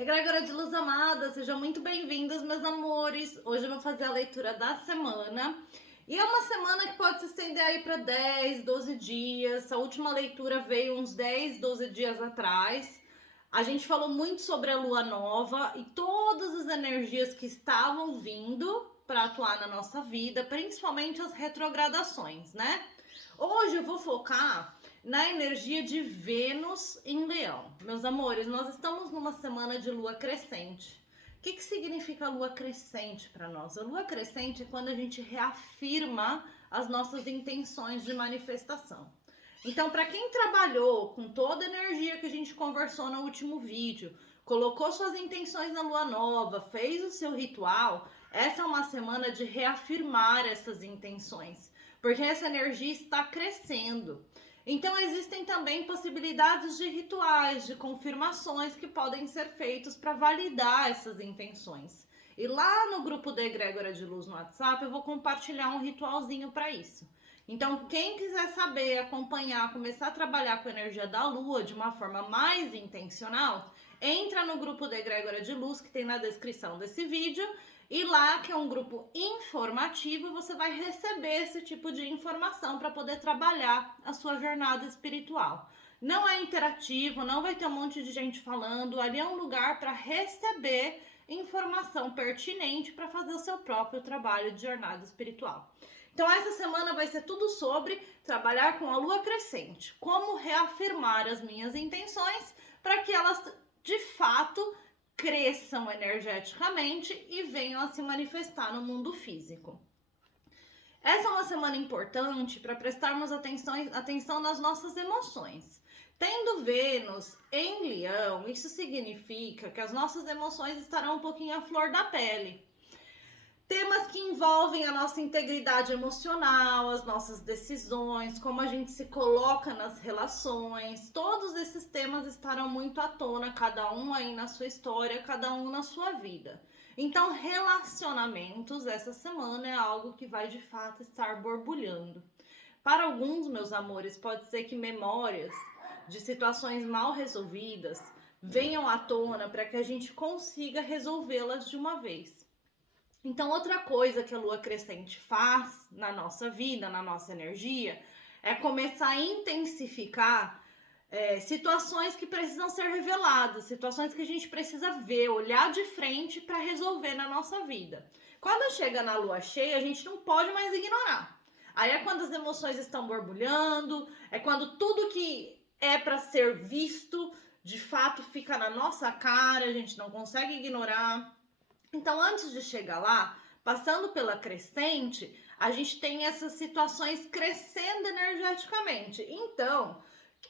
Egrégora de luz amada, sejam muito bem-vindos, meus amores. Hoje eu vou fazer a leitura da semana. E é uma semana que pode se estender aí para 10, 12 dias. A última leitura veio uns 10, 12 dias atrás. A gente falou muito sobre a lua nova e todas as energias que estavam vindo para atuar na nossa vida, principalmente as retrogradações, né? Hoje eu vou focar na energia de Vênus em Leão. Meus amores, nós estamos numa semana de lua crescente. O que significa lua crescente para nós? A lua crescente é quando a gente reafirma as nossas intenções de manifestação. Então, para quem trabalhou com toda a energia que a gente conversou no último vídeo, colocou suas intenções na lua nova, fez o seu ritual, essa é uma semana de reafirmar essas intenções, porque essa energia está crescendo. Então existem também possibilidades de rituais, de confirmações que podem ser feitos para validar essas intenções. E lá no grupo da Egrégora de Luz no WhatsApp eu vou compartilhar um ritualzinho para isso. Então quem quiser saber, acompanhar, começar a trabalhar com a energia da Lua de uma forma mais intencional, entra no grupo da Egrégora de Luz que tem na descrição desse vídeo. E lá, que é um grupo informativo, você vai receber esse tipo de informação para poder trabalhar a sua jornada espiritual. Não é interativo, não vai ter um monte de gente falando, ali é um lugar para receber informação pertinente para fazer o seu próprio trabalho de jornada espiritual. Então essa semana vai ser tudo sobre trabalhar com a lua crescente, como reafirmar as minhas intenções para que elas de fato cresçam energeticamente e venham a se manifestar no mundo físico. Essa é uma semana importante para prestarmos atenção nas nossas emoções. Tendo Vênus em Leão, isso significa que as nossas emoções estarão um pouquinho à flor da pele. Temas que envolvem a nossa integridade emocional, as nossas decisões, como a gente se coloca nas relações, todos esses temas estarão muito à tona, cada um aí na sua história, cada um na sua vida. Então, relacionamentos essa semana é algo que vai de fato estar borbulhando. Para alguns, meus amores, pode ser que memórias de situações mal resolvidas venham à tona para que a gente consiga resolvê-las de uma vez. Então, outra coisa que a lua crescente faz na nossa vida, na nossa energia, é começar a intensificar situações que precisam ser reveladas, situações que a gente precisa ver, olhar de frente para resolver na nossa vida. Quando chega na lua cheia, a gente não pode mais ignorar. Aí é quando as emoções estão borbulhando, é quando tudo que é para ser visto, de fato, fica na nossa cara, a gente não consegue ignorar. Então, antes de chegar lá, passando pela crescente, a gente tem essas situações crescendo energeticamente. Então,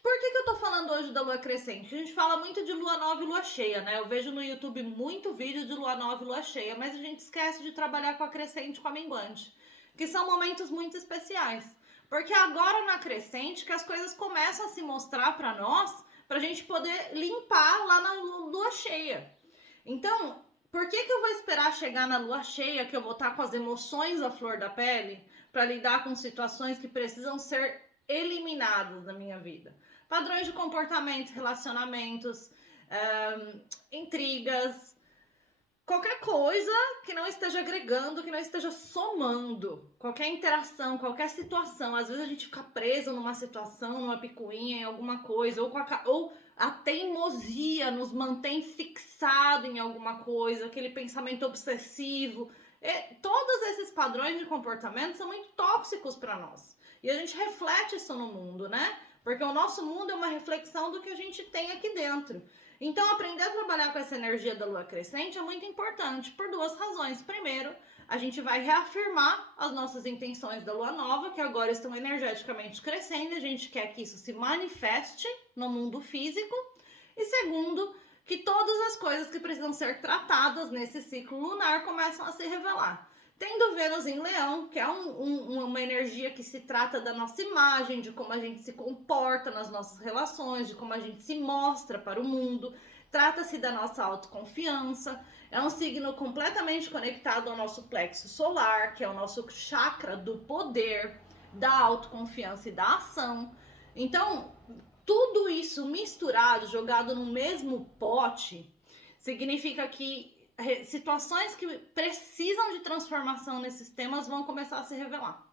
por que eu tô falando hoje da lua crescente? A gente fala muito de lua nova e lua cheia, né? Eu vejo no YouTube muito vídeo de lua nova e lua cheia, mas a gente esquece de trabalhar com a crescente e com a minguante, que são momentos muito especiais. Porque agora na crescente que as coisas começam a se mostrar para nós, pra gente poder limpar lá na lua cheia. Então, por que eu vou esperar chegar na lua cheia, que eu vou estar com as emoções à flor da pele, para lidar com situações que precisam ser eliminadas da minha vida? Padrões de comportamento, relacionamentos, intrigas, qualquer coisa que não esteja agregando, que não esteja somando, qualquer interação, qualquer situação. Às vezes a gente fica preso numa situação, numa picuinha, em alguma coisa, ou a teimosia nos mantém fixado em alguma coisa, aquele pensamento obsessivo. Todos esses padrões de comportamento são muito tóxicos para nós. E a gente reflete isso no mundo, né? Porque o nosso mundo é uma reflexão do que a gente tem aqui dentro. Então, aprender a trabalhar com essa energia da lua crescente é muito importante por duas razões. Primeiro, a gente vai reafirmar as nossas intenções da lua nova, que agora estão energeticamente crescendo, e a gente quer que isso se manifeste no mundo físico. E segundo, que todas as coisas que precisam ser tratadas nesse ciclo lunar começam a se revelar. Tendo Vênus em Leão, que é uma energia que se trata da nossa imagem, de como a gente se comporta nas nossas relações, de como a gente se mostra para o mundo. Trata-se da nossa autoconfiança. É um signo completamente conectado ao nosso plexo solar, que é o nosso chakra do poder, da autoconfiança e da ação. Então, tudo isso misturado, jogado no mesmo pote, significa que situações que precisam de transformação nesses temas vão começar a se revelar.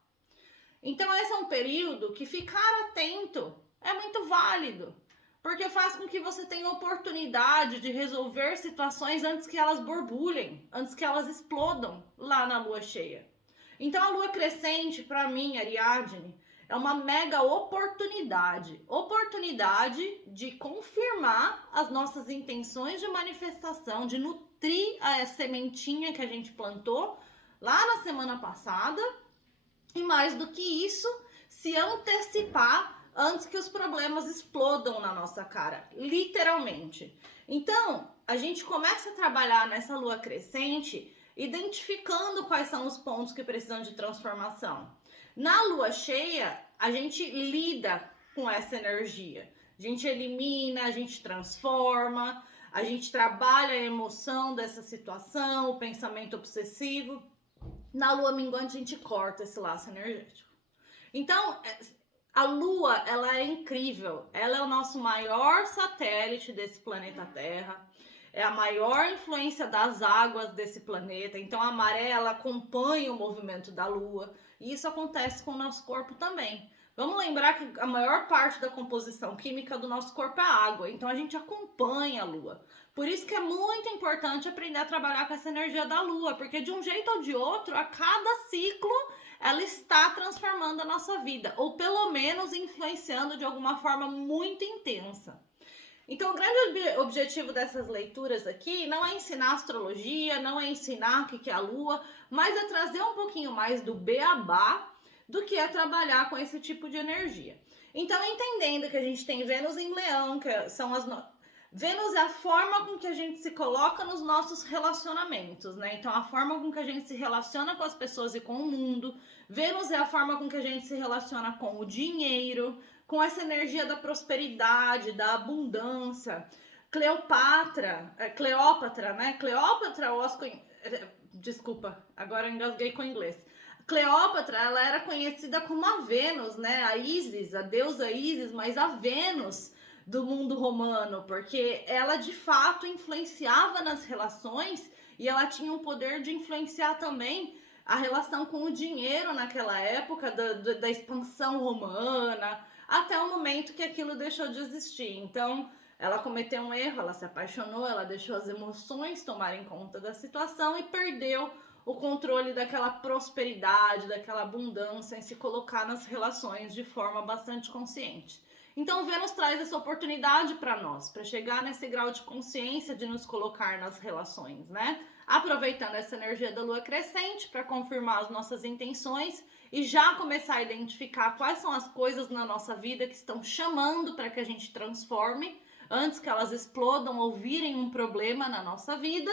Então esse é um período que ficar atento é muito válido, porque faz com que você tenha oportunidade de resolver situações antes que elas borbulhem, antes que elas explodam lá na lua cheia. Então a lua crescente, para mim, Ariadne, é uma mega oportunidade de confirmar as nossas intenções de manifestação, de nutrir a sementinha que a gente plantou lá na semana passada, e mais do que isso, se antecipar antes que os problemas explodam na nossa cara, literalmente. Então, a gente começa a trabalhar nessa lua crescente, identificando quais são os pontos que precisam de transformação. Na lua cheia, a gente lida com essa energia. A gente elimina, a gente transforma, a gente trabalha a emoção dessa situação, o pensamento obsessivo. Na lua minguante, a gente corta esse laço energético. Então, a lua, ela é incrível. Ela é o nosso maior satélite desse planeta Terra. É a maior influência das águas desse planeta. Então a maré, ela acompanha o movimento da lua. E isso acontece com o nosso corpo também. Vamos lembrar que a maior parte da composição química do nosso corpo é água. Então a gente acompanha a lua. Por isso que é muito importante aprender a trabalhar com essa energia da lua. Porque de um jeito ou de outro, a cada ciclo, ela está transformando a nossa vida. Ou pelo menos influenciando de alguma forma muito intensa. Então, o grande objetivo dessas leituras aqui não é ensinar astrologia, não é ensinar o que é a lua, mas é trazer um pouquinho mais do beabá do que é trabalhar com esse tipo de energia. Então, entendendo que a gente tem Vênus em Leão, que são as... Vênus é a forma com que a gente se coloca nos nossos relacionamentos, né? Então, a forma com que a gente se relaciona com as pessoas e com o mundo. Vênus é a forma com que a gente se relaciona com o dinheiro, com essa energia da prosperidade, da abundância. Cleópatra, né? Cleópatra, desculpa, agora eu engasguei com o inglês. Cleópatra, ela era conhecida como a Vênus, né? A Ísis, a deusa Ísis, mas a Vênus do mundo romano, porque ela de fato influenciava nas relações e ela tinha o poder de influenciar também a relação com o dinheiro naquela época, da expansão romana, até o momento que aquilo deixou de existir. Então, ela cometeu um erro, ela se apaixonou, ela deixou as emoções tomarem conta da situação e perdeu o controle daquela prosperidade, daquela abundância em se colocar nas relações de forma bastante consciente. Então, Vênus traz essa oportunidade para nós, para chegar nesse grau de consciência de nos colocar nas relações, né? Aproveitando essa energia da lua crescente para confirmar as nossas intenções e já começar a identificar quais são as coisas na nossa vida que estão chamando para que a gente transforme antes que elas explodam ou virem um problema na nossa vida.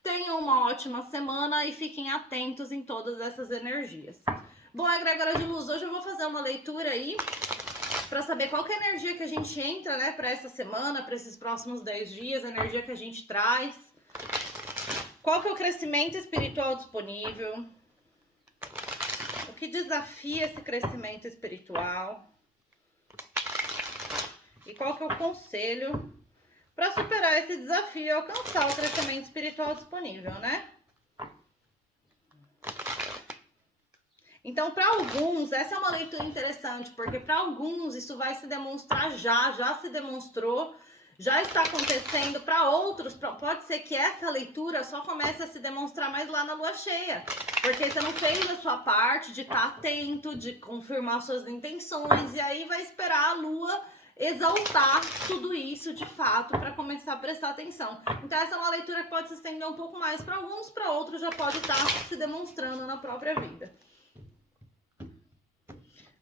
Tenham uma ótima semana e fiquem atentos em todas essas energias. Bom, egrégora de luz, hoje eu vou fazer uma leitura aí para saber qual que é a energia que a gente entra, né, para essa semana, para esses próximos 10 dias, a energia que a gente traz. Qual que é o crescimento espiritual disponível? O que desafia esse crescimento espiritual? E qual que é o conselho para superar esse desafio e alcançar o crescimento espiritual disponível, né? Então, para alguns, essa é uma leitura interessante, porque para alguns isso vai se demonstrar já se demonstrou, já está acontecendo. Para outros, pode ser que essa leitura só comece a se demonstrar mais lá na lua cheia, porque você não fez a sua parte de estar atento, de confirmar suas intenções, e aí vai esperar a lua exaltar tudo isso de fato para começar a prestar atenção. Então essa é uma leitura que pode se estender um pouco mais para alguns, para outros já pode estar se demonstrando na própria vida.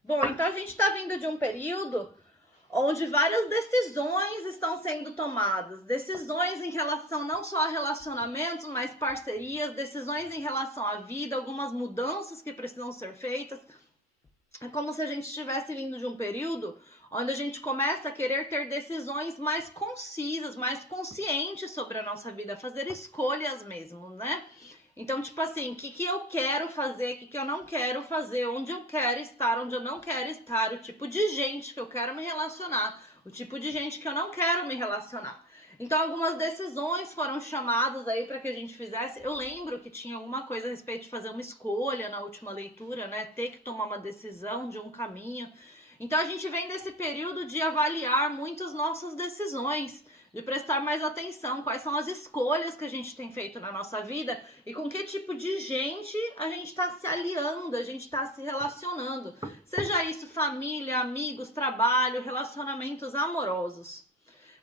Bom, então a gente está vindo de um período onde várias decisões estão sendo tomadas. Decisões em relação não só a relacionamentos, mas parcerias, decisões em relação à vida, algumas mudanças que precisam ser feitas. É como se a gente estivesse vindo de um período onde a gente começa a querer ter decisões mais concisas, mais conscientes sobre a nossa vida, fazer escolhas mesmo, né? Então, tipo assim, o que eu quero fazer, o que eu não quero fazer, onde eu quero estar, onde eu não quero estar, o tipo de gente que eu quero me relacionar, o tipo de gente que eu não quero me relacionar. Então algumas decisões foram chamadas aí para que a gente fizesse. Eu lembro que tinha alguma coisa a respeito de fazer uma escolha na última leitura, né? Ter que tomar uma decisão de um caminho. Então a gente vem desse período de avaliar muito as nossas decisões, de prestar mais atenção, quais são as escolhas que a gente tem feito na nossa vida e com que tipo de gente a gente está se aliando, a gente está se relacionando. Seja isso família, amigos, trabalho, relacionamentos amorosos.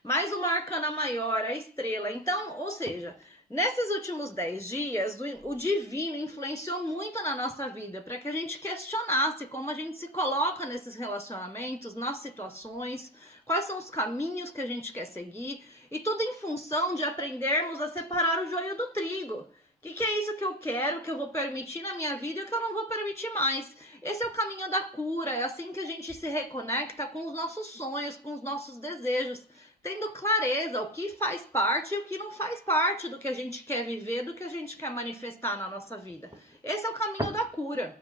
Mais uma arcana maior, a estrela. Então, ou seja, nesses últimos 10 dias, o divino influenciou muito na nossa vida para que a gente questionasse como a gente se coloca nesses relacionamentos, nas situações, quais são os caminhos que a gente quer seguir, e tudo em função de aprendermos a separar o joio do trigo. O que é isso que eu quero, que eu vou permitir na minha vida e o que eu não vou permitir mais? Esse é o caminho da cura, é assim que a gente se reconecta com os nossos sonhos, com os nossos desejos, tendo clareza o que faz parte e o que não faz parte do que a gente quer viver, do que a gente quer manifestar na nossa vida. Esse é o caminho da cura.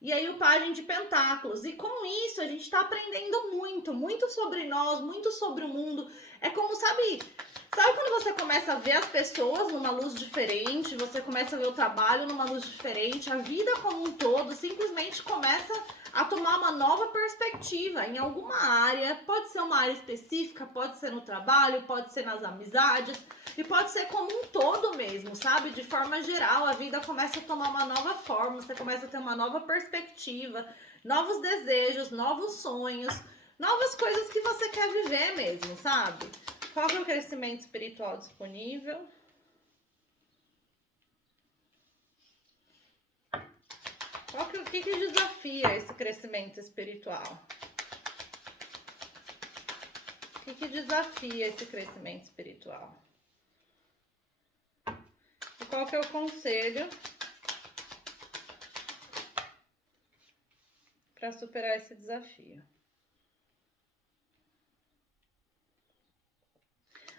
E aí o Pajem de Pentáculos. E com isso a gente está aprendendo muito, muito sobre nós, muito sobre o mundo. É como, sabe quando você começa a ver as pessoas numa luz diferente, você começa a ver o trabalho numa luz diferente, a vida como um todo simplesmente começa a tomar uma nova perspectiva em alguma área. Pode ser uma área específica, pode ser no trabalho, pode ser nas amizades, e pode ser como um todo mesmo, sabe? De forma geral, a vida começa a tomar uma nova forma, você começa a ter uma nova perspectiva, novos desejos, novos sonhos, novas coisas que você quer viver mesmo, sabe? Qual é o crescimento espiritual disponível? O que desafia esse crescimento espiritual? O que desafia esse crescimento espiritual? E qual que é o conselho para superar esse desafio?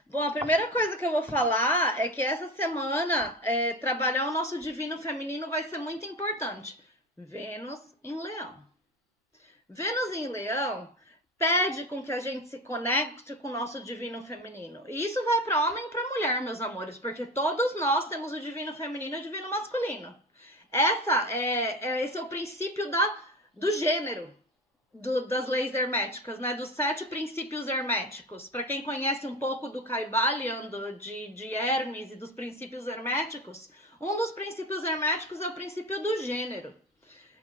Bom, a primeira coisa que eu vou falar é que essa semana trabalhar o nosso divino feminino vai ser muito importante. Vênus em Leão. Vênus em Leão pede com que a gente se conecte com o nosso divino feminino. E isso vai para homem e para mulher, meus amores, porque todos nós temos o divino feminino e o divino masculino. Esse é o princípio do gênero. Das leis herméticas, né? Dos 7 princípios herméticos. Para quem conhece um pouco do Kybalion, de Hermes e dos princípios herméticos, um dos princípios herméticos é o princípio do gênero,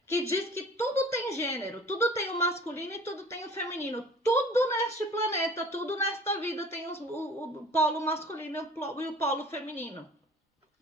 que diz que tudo tem gênero, tudo tem o masculino e tudo tem o feminino. Tudo neste planeta, tudo nesta vida tem o polo masculino e o polo feminino.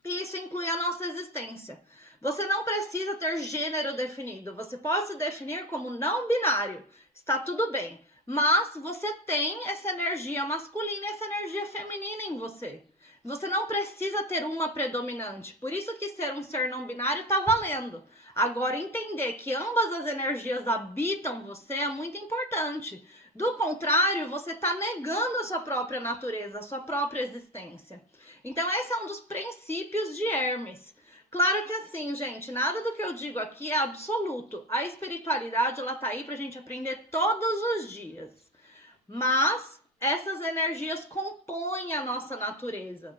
E isso inclui a nossa existência. Você não precisa ter gênero definido, você pode se definir como não binário, está tudo bem. Mas você tem essa energia masculina e essa energia feminina em você. Você não precisa ter uma predominante, por isso que ser um ser não binário está valendo. Agora, entender que ambas as energias habitam você é muito importante. Do contrário, você está negando a sua própria natureza, a sua própria existência. Então, esse é um dos princípios de Hermes. Claro que assim, gente, nada do que eu digo aqui é absoluto. A espiritualidade, ela tá aí pra gente aprender todos os dias. Mas essas energias compõem a nossa natureza.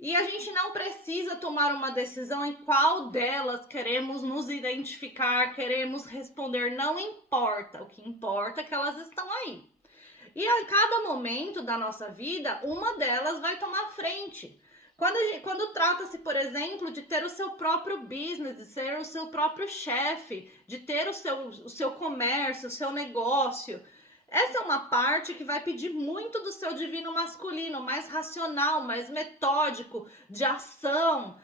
E a gente não precisa tomar uma decisão em qual delas queremos nos identificar, queremos responder. Não importa. O que importa é que elas estão aí. E a cada momento da nossa vida, uma delas vai tomar frente. Quando trata-se, por exemplo, de ter o seu próprio business, de ser o seu próprio chefe, de ter o seu comércio, o seu negócio, essa é uma parte que vai pedir muito do seu divino masculino, mais racional, mais metódico, de ação.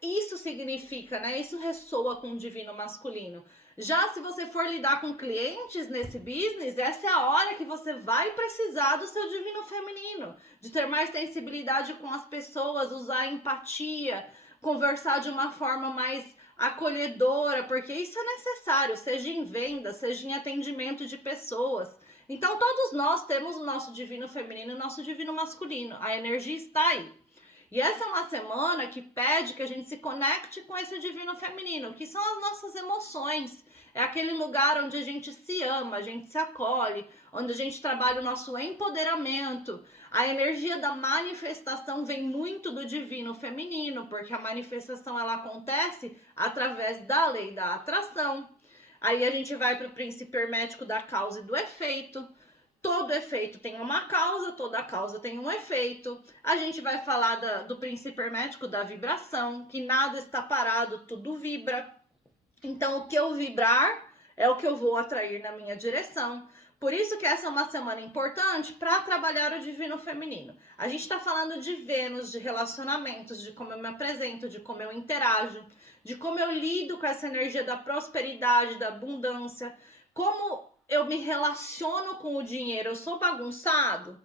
Isso significa, né? Isso ressoa com o divino masculino. Já se você for lidar com clientes nesse business, essa é a hora que você vai precisar do seu divino feminino, de ter mais sensibilidade com as pessoas, usar empatia, conversar de uma forma mais acolhedora, porque isso é necessário, seja em venda, seja em atendimento de pessoas. Então todos nós temos o nosso divino feminino e o nosso divino masculino, a energia está aí. E essa é uma semana que pede que a gente se conecte com esse divino feminino, que são as nossas emoções. É aquele lugar onde a gente se ama, a gente se acolhe, onde a gente trabalha o nosso empoderamento. A energia da manifestação vem muito do divino feminino, porque a manifestação ela acontece através da lei da atração. Aí a gente vai para o princípio hermético da causa e do efeito. Todo efeito tem uma causa, toda causa tem um efeito. A gente vai falar do princípio hermético da vibração, que nada está parado, tudo vibra. Então, o que eu vibrar é o que eu vou atrair na minha direção. Por isso que essa é uma semana importante para trabalhar o divino feminino. A gente está falando de Vênus, de relacionamentos, de como eu me apresento, de como eu interajo, de como eu lido com essa energia da prosperidade, da abundância, como eu me relaciono com o dinheiro. Eu sou bagunçado?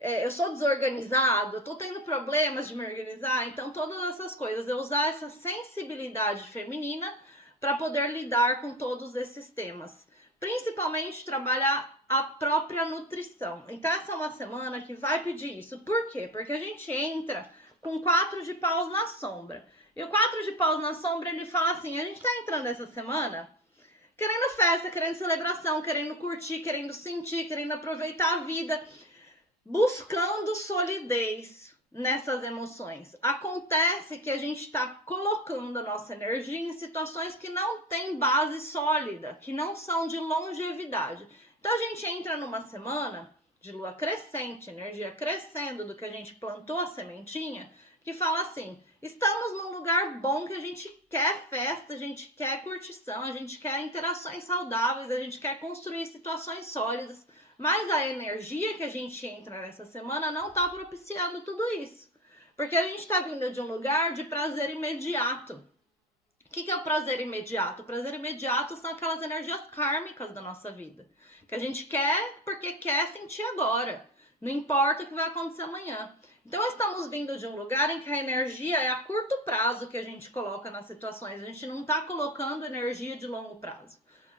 Eu sou desorganizado? Eu tô tendo problemas de me organizar? Então, todas essas coisas, eu usar essa sensibilidade feminina para poder lidar com todos esses temas. Principalmente trabalhar a própria nutrição. Então essa é uma semana que vai pedir isso. Por quê? Porque a gente entra com 4 de paus na sombra. E o 4 de paus na sombra, ele fala assim, a gente tá entrando essa semana querendo festa, querendo celebração, querendo curtir, querendo sentir, querendo aproveitar a vida, buscando solidez nessas emoções. Acontece que a gente está colocando a nossa energia em situações que não tem base sólida, que não são de longevidade. Então a gente entra numa semana de lua crescente, energia crescendo do que a gente plantou a sementinha, que fala assim, estamos num lugar bom que a gente quer festa, a gente quer curtição, a gente quer interações saudáveis, a gente quer construir situações sólidas, mas a energia que a gente entra nessa semana não está propiciando tudo isso. Porque a gente está vindo de um lugar de prazer imediato. O que é o prazer imediato? O prazer imediato são aquelas energias kármicas da nossa vida. Que a gente quer porque quer sentir agora. Não importa o que vai acontecer amanhã. Então estamos vindo de um lugar em que a energia é a curto prazo que a gente coloca nas situações. A gente não está colocando energia de longo prazo.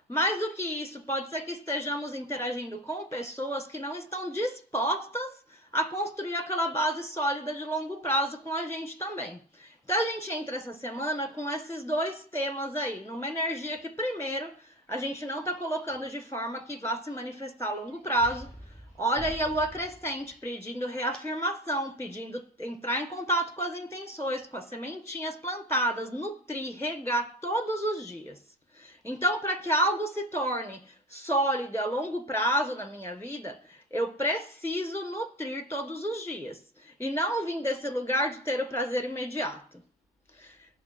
Mais do que isso, pode ser que estejamos interagindo com pessoas que não estão dispostas a construir aquela base sólida de longo prazo com a gente também. Então a gente entra essa semana com esses 2 temas aí, numa energia que primeiro a gente não está colocando de forma que vá se manifestar a longo prazo. Olha aí a lua crescente, pedindo reafirmação, pedindo entrar em contato com as intenções, com as sementinhas plantadas, nutrir, regar todos os dias. Então, para que algo se torne sólido a longo prazo na minha vida, eu preciso nutrir todos os dias. E não vim desse lugar de ter o prazer imediato.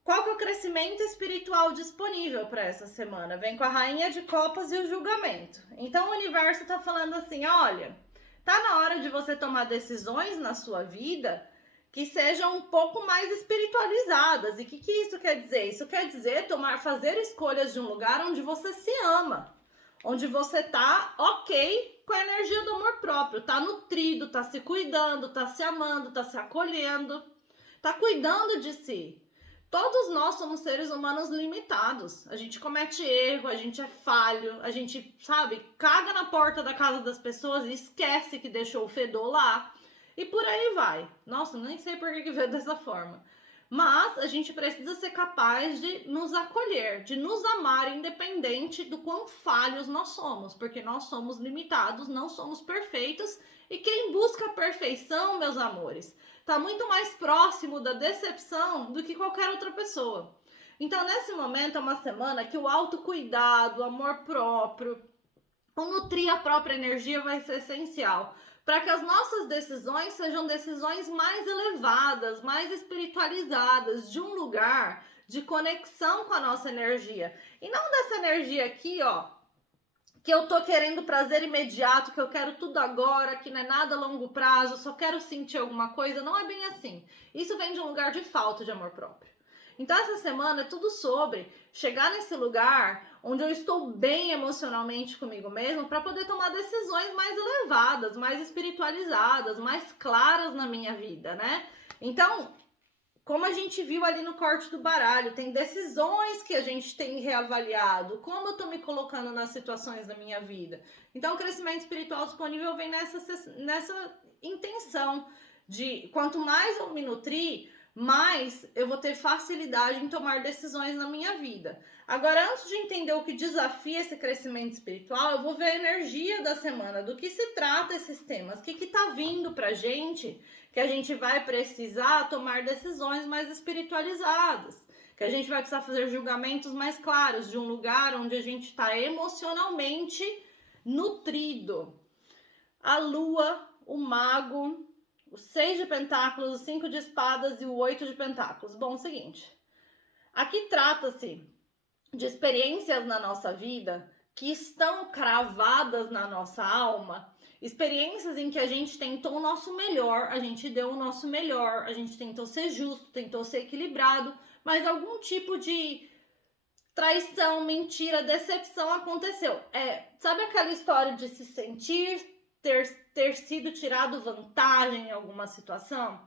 Qual que é o crescimento espiritual disponível para essa semana? Vem com a Rainha de Copas e o julgamento. Então, o universo está falando assim, olha, tá na hora de você tomar decisões na sua vida que sejam um pouco mais espiritualizadas. E o que isso quer dizer? Isso quer dizer fazer escolhas de um lugar onde você se ama, onde você tá ok com a energia do amor próprio, tá nutrido, tá se cuidando, tá se amando, tá se acolhendo, tá cuidando de si. Todos nós somos seres humanos limitados. A gente comete erro, a gente é falho, a gente, sabe, caga na porta da casa das pessoas e esquece que deixou o fedor lá. E por aí vai. Nossa, nem sei por que veio dessa forma. Mas a gente precisa ser capaz de nos acolher, de nos amar independente do quão falhos nós somos. Porque nós somos limitados, não somos perfeitos. E quem busca a perfeição, meus amores, está muito mais próximo da decepção do que qualquer outra pessoa. Então, nesse momento, é uma semana que o autocuidado, o amor próprio, o nutrir a própria energia vai ser essencial para que as nossas decisões sejam decisões mais elevadas, mais espiritualizadas, de um lugar de conexão com a nossa energia. E não dessa energia aqui, ó, que eu tô querendo prazer imediato, que eu quero tudo agora, que não é nada a longo prazo, só quero sentir alguma coisa. Não é bem assim. Isso vem de um lugar de falta de amor próprio. Então essa semana é tudo sobre chegar nesse lugar onde eu estou bem emocionalmente comigo mesmo para poder tomar decisões mais elevadas, mais espiritualizadas, mais claras na minha vida, né? Então, como a gente viu ali no corte do baralho, tem decisões que a gente tem reavaliado, como eu tô me colocando nas situações da minha vida. Então, o crescimento espiritual disponível vem nessa intenção de quanto mais eu me nutrir, mais eu vou ter facilidade em tomar decisões na minha vida. Agora, antes de entender o que desafia esse crescimento espiritual, eu vou ver a energia da semana, do que se trata esses temas, o que tá vindo pra gente, que a gente vai precisar tomar decisões mais espiritualizadas, que a gente vai precisar fazer julgamentos mais claros, de um lugar onde a gente está emocionalmente nutrido. A lua, o mago, o 6 de pentáculos, o 5 de espadas e o 8 de pentáculos. Bom, é o seguinte, aqui trata-se de experiências na nossa vida que estão cravadas na nossa alma, experiências em que a gente tentou o nosso melhor, a gente deu o nosso melhor, a gente tentou ser justo, tentou ser equilibrado, mas algum tipo de traição, mentira, decepção aconteceu. Sabe aquela história de se sentir ter sido tirado vantagem em alguma situação?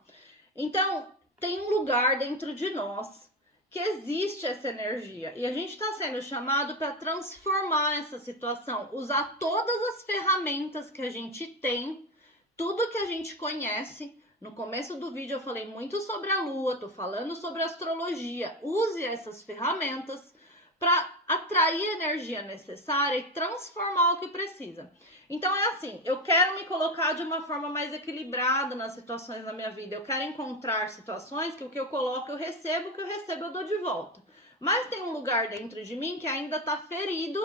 Então, tem um lugar dentro de nós que existe essa energia e a gente está sendo chamado para transformar essa situação, usar todas as ferramentas que a gente tem, tudo que a gente conhece. No começo do vídeo eu falei muito sobre a lua, tô falando sobre astrologia. Use essas ferramentas para atrair a energia necessária e transformar o que precisa. Então é assim, eu quero me colocar de uma forma mais equilibrada nas situações da minha vida. Eu quero encontrar situações que o que eu coloco eu recebo, o que eu recebo eu dou de volta. Mas tem um lugar dentro de mim que ainda está ferido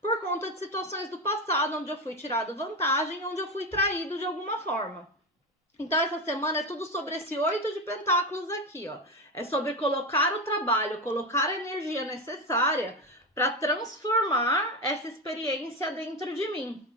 por conta de situações do passado, onde eu fui tirado vantagem, onde eu fui traído de alguma forma. Então essa semana é tudo sobre esse 8 de pentáculos aqui, ó. É sobre colocar o trabalho, colocar a energia necessária para transformar essa experiência dentro de mim.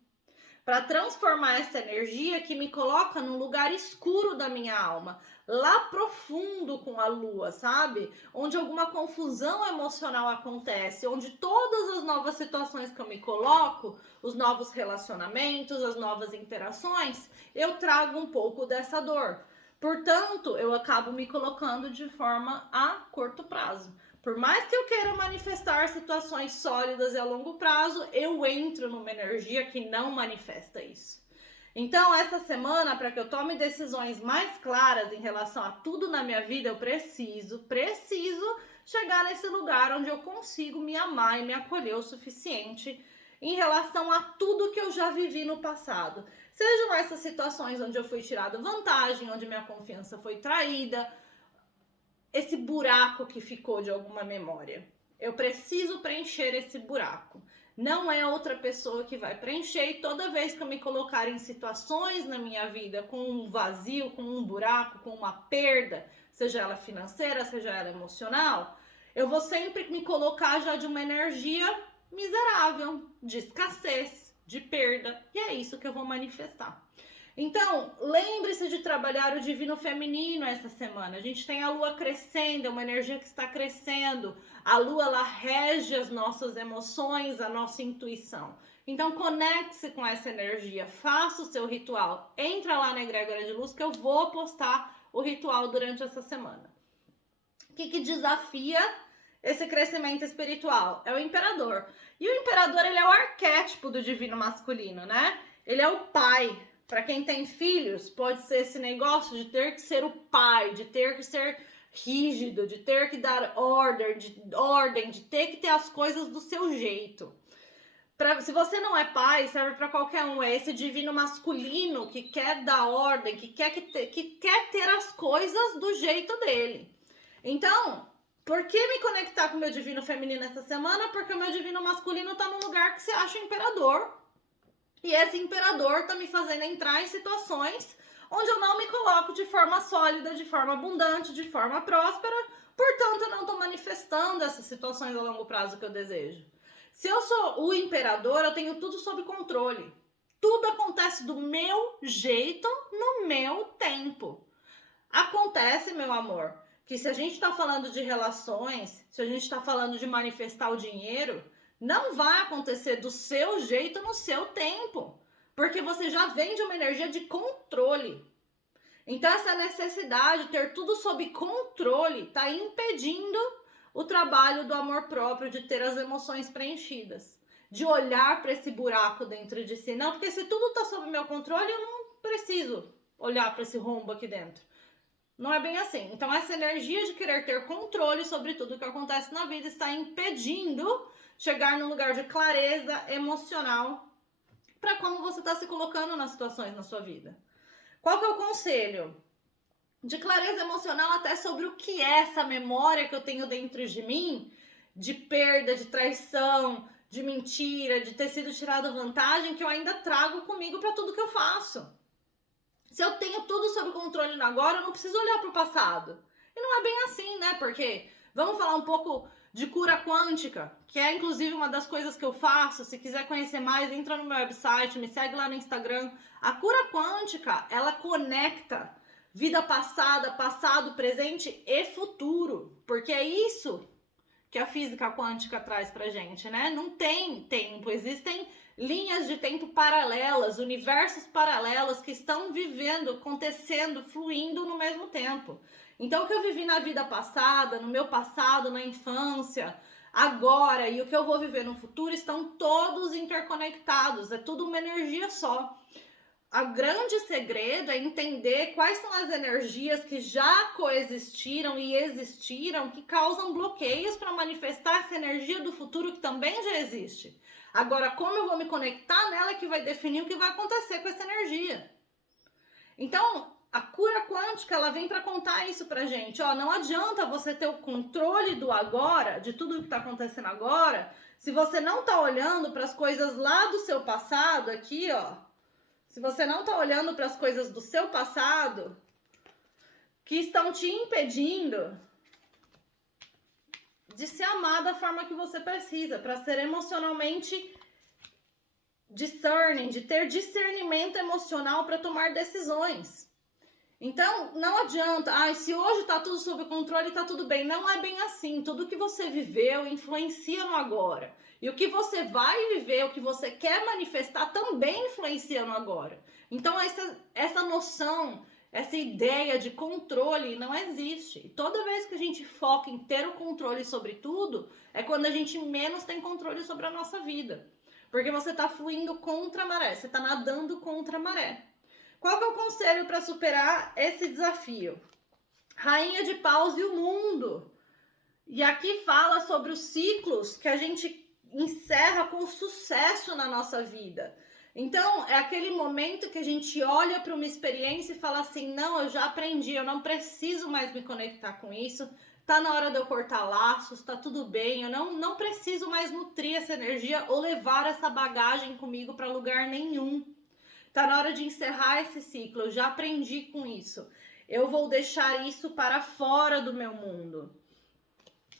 Para transformar essa energia que me coloca num lugar escuro da minha alma, lá profundo com a lua, sabe? Onde alguma confusão emocional acontece, onde todas as novas situações que eu me coloco, os novos relacionamentos, as novas interações, eu trago um pouco dessa dor. Portanto, eu acabo me colocando de forma a curto prazo. Por mais que eu queira manifestar situações sólidas e a longo prazo, eu entro numa energia que não manifesta isso. Então, essa semana, para que eu tome decisões mais claras em relação a tudo na minha vida, eu preciso chegar nesse lugar onde eu consigo me amar e me acolher o suficiente em relação a tudo que eu já vivi no passado. Sejam essas situações onde eu fui tirado vantagem, onde minha confiança foi traída, esse buraco que ficou de alguma memória. Eu preciso preencher esse buraco. Não é outra pessoa que vai preencher, e toda vez que eu me colocar em situações na minha vida com um vazio, com um buraco, com uma perda, seja ela financeira, seja ela emocional, eu vou sempre me colocar já de uma energia miserável, de escassez, de perda, e é isso que eu vou manifestar. Então, lembre-se de trabalhar o divino feminino essa semana. A gente tem a lua crescendo, é uma energia que está crescendo. A lua, ela rege as nossas emoções, a nossa intuição. Então, conecte-se com essa energia, faça o seu ritual. Entra lá na Egrégora de Luz que eu vou postar o ritual durante essa semana. O que desafia esse crescimento espiritual? É o imperador. E o imperador, ele é o arquétipo do divino masculino, né? Ele é o pai. Para quem tem filhos, pode ser esse negócio de ter que ser o pai, de ter que ser rígido, de ter que dar ordem, de ter que ter as coisas do seu jeito. Se você não é pai, serve para qualquer um. É esse divino masculino que quer dar ordem, que quer ter as coisas do jeito dele. Então, por que me conectar com o meu divino feminino essa semana? Porque o meu divino masculino tá num lugar que se acha imperador. E esse imperador tá me fazendo entrar em situações onde eu não me coloco de forma sólida, de forma abundante, de forma próspera. Portanto, eu não tô manifestando essas situações a longo prazo que eu desejo. Se eu sou o imperador, eu tenho tudo sob controle. Tudo acontece do meu jeito, no meu tempo. Acontece, meu amor, que se a gente tá falando de relações, se a gente tá falando de manifestar o dinheiro, não vai acontecer do seu jeito no seu tempo, porque você já vem de uma energia de controle. Então essa necessidade de ter tudo sob controle está impedindo o trabalho do amor próprio, de ter as emoções preenchidas, de olhar para esse buraco dentro de si. Não, porque se tudo está sob meu controle, eu não preciso olhar para esse rombo aqui dentro. Não é bem assim. Então, essa energia de querer ter controle sobre tudo que acontece na vida está impedindo chegar num lugar de clareza emocional para como você está se colocando nas situações na sua vida. Qual que é o conselho? De clareza emocional até sobre o que é essa memória que eu tenho dentro de mim, de perda, de traição, de mentira, de ter sido tirado vantagem, que eu ainda trago comigo para tudo que eu faço. Se eu tenho tudo sob controle no agora, eu não preciso olhar para o passado. E não é bem assim, né? Porque vamos falar um pouco de cura quântica, que é inclusive uma das coisas que eu faço. Se quiser conhecer mais, entra no meu website, me segue lá no Instagram. A cura quântica, ela conecta vida passada, passado, presente e futuro, porque é isso que a física quântica traz pra gente, né? Não tem tempo, existem linhas de tempo paralelas, universos paralelos que estão vivendo, acontecendo, fluindo no mesmo tempo. Então, o que eu vivi na vida passada, no meu passado, na infância, agora e o que eu vou viver no futuro estão todos interconectados, é tudo uma energia só. O grande segredo é entender quais são as energias que já coexistiram e existiram que causam bloqueios para manifestar essa energia do futuro que também já existe. Agora, como eu vou me conectar nela é que vai definir o que vai acontecer com essa energia. Então, a cura quântica, ela vem para contar isso pra gente. Ó, não adianta você ter o controle do agora, de tudo que está acontecendo agora, se você não tá olhando para as coisas lá do seu passado, aqui, ó. Se você não tá olhando para as coisas do seu passado que estão te impedindo de se amar da forma que você precisa, para ser emocionalmente discerning, de ter discernimento emocional para tomar decisões. Então, não adianta, se hoje tá tudo sob controle, tá tudo bem. Não é bem assim. Tudo que você viveu influencia no agora. E o que você vai viver, o que você quer manifestar também influencia no agora. Então, essa noção, essa ideia de controle não existe. E toda vez que a gente foca em ter o controle sobre tudo, é quando a gente menos tem controle sobre a nossa vida. Porque você tá fluindo contra a maré, você tá nadando contra a maré. Qual que é o conselho para superar esse desafio? Rainha de Paus e o mundo. E aqui fala sobre os ciclos que a gente encerra com sucesso na nossa vida. Então, é aquele momento que a gente olha para uma experiência e fala assim, não, eu já aprendi, eu não preciso mais me conectar com isso, tá na hora de eu cortar laços, tá tudo bem, eu não preciso mais nutrir essa energia ou levar essa bagagem comigo para lugar nenhum. Tá na hora de encerrar esse ciclo, eu já aprendi com isso. Eu vou deixar isso para fora do meu mundo.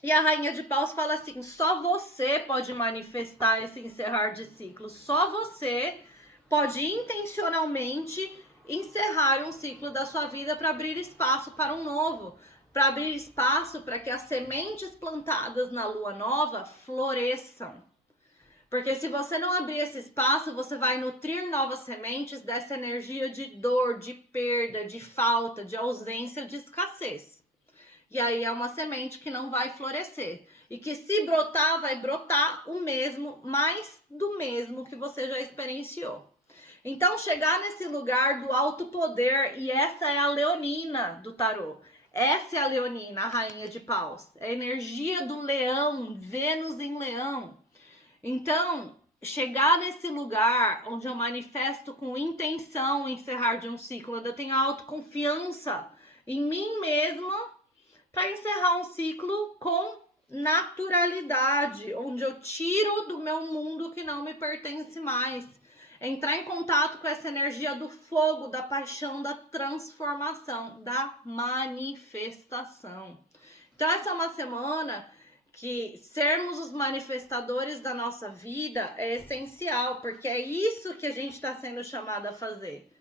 E a Rainha de Paus fala assim, só você pode manifestar esse encerrar de ciclo. Só você pode intencionalmente encerrar um ciclo da sua vida para abrir espaço para um novo. Para abrir espaço para que as sementes plantadas na lua nova floresçam. Porque se você não abrir esse espaço, você vai nutrir novas sementes dessa energia de dor, de perda, de falta, de ausência, de escassez. E aí é uma semente que não vai florescer. E que se brotar, vai brotar o mesmo, mais do mesmo que você já experienciou. Então, chegar nesse lugar do alto poder, e essa é a leonina do tarô. Essa é a leonina, a rainha de paus. É a energia do leão, Vênus em leão. Então, chegar nesse lugar onde eu manifesto com intenção o encerrar de um ciclo, onde eu tenho autoconfiança em mim mesma para encerrar um ciclo com naturalidade, onde eu tiro do meu mundo que não me pertence mais. Entrar em contato com essa energia do fogo, da paixão, da transformação, da manifestação. Então, essa é uma semana que sermos os manifestadores da nossa vida é essencial, porque é isso que a gente está sendo chamado a fazer.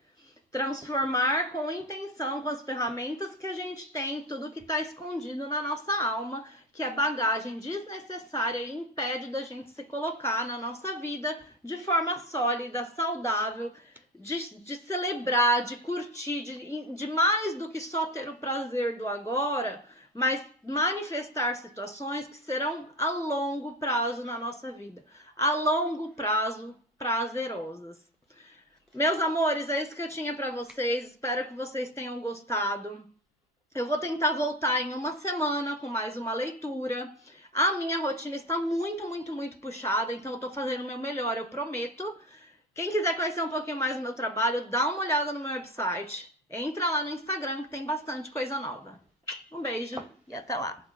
Transformar com intenção, com as ferramentas que a gente tem, tudo que está escondido na nossa alma, que é bagagem desnecessária e impede da gente se colocar na nossa vida de forma sólida, saudável, de celebrar, de curtir, de mais do que só ter o prazer do agora, mas manifestar situações que serão a longo prazo na nossa vida, a longo prazo prazerosas. Meus amores, é isso que eu tinha para vocês, espero que vocês tenham gostado. Eu vou tentar voltar em uma semana com mais uma leitura. A minha rotina está muito puxada, então eu tô fazendo o meu melhor, eu prometo. Quem quiser conhecer um pouquinho mais do meu trabalho, dá uma olhada no meu website. Entra lá no Instagram que tem bastante coisa nova. Um beijo e até lá!